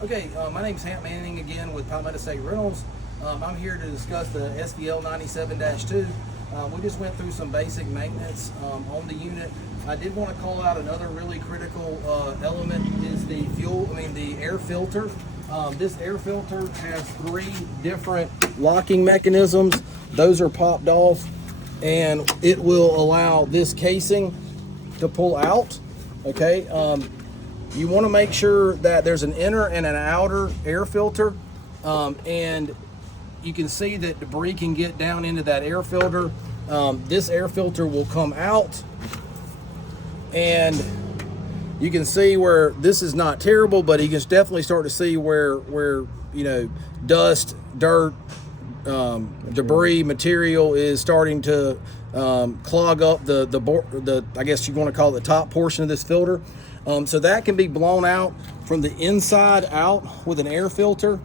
Okay, my name's Hamp Manning again with Palmetto Rentals. I'm here to discuss the SVL97-2. We just went through some basic maintenance on the unit. I did want to call out another really critical element is the air filter. This air filter has 3 different locking mechanisms. Those are popped off, and it will allow this casing to pull out. Okay. You want to make sure that there's an inner and an outer air filter, and you can see that debris can get down into that air filter. This air filter will come out, and you can see where this is not terrible, but you can definitely start to see where you know, dust, dirt, debris, material is starting to clog up the I guess you want to call it the top portion of this filter. So that can be blown out from the inside out with an air filter.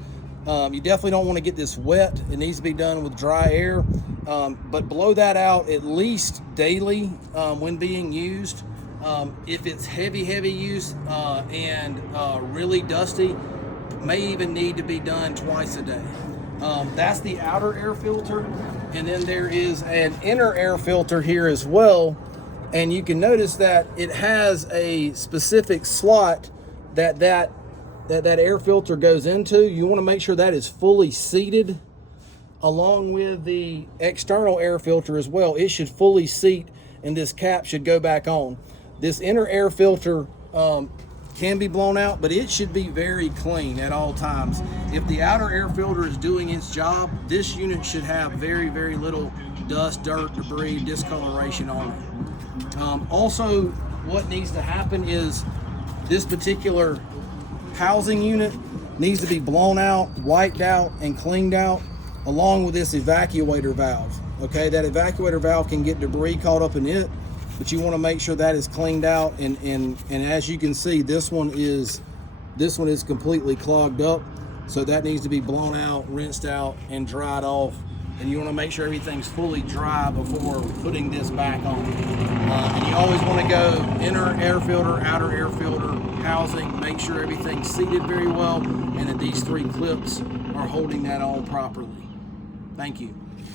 You definitely don't want to get this wet. It needs to be done with dry air, but blow that out at least daily when being used. If it's heavy use and really dusty, may even need to be done twice a day. That's the outer air filter, and then there is an inner air filter here as well. And you can notice that it has a specific slot that air filter goes into. You want to make sure that is fully seated, along with the external air filter as well. It should fully seat, and this cap should go back on. This inner air filter can be blown out, but it should be very clean at all times. If the outer air filter is doing its job, this unit should have very little dust, dirt, debris, discoloration on it. Also, what needs to happen is this particular housing unit needs to be blown out, wiped out, and cleaned out, along with this evacuator valve. Okay, that evacuator valve can get debris caught up in it, but you want to make sure that is cleaned out. And as you can see, this one is completely clogged up, so that needs to be blown out, rinsed out, and dried off. And you want to make sure everything's fully dry before putting this back on. And you always want to go inner air filter, outer air filter, housing, make sure everything's seated very well, and that these 3 clips are holding that on properly. Thank you.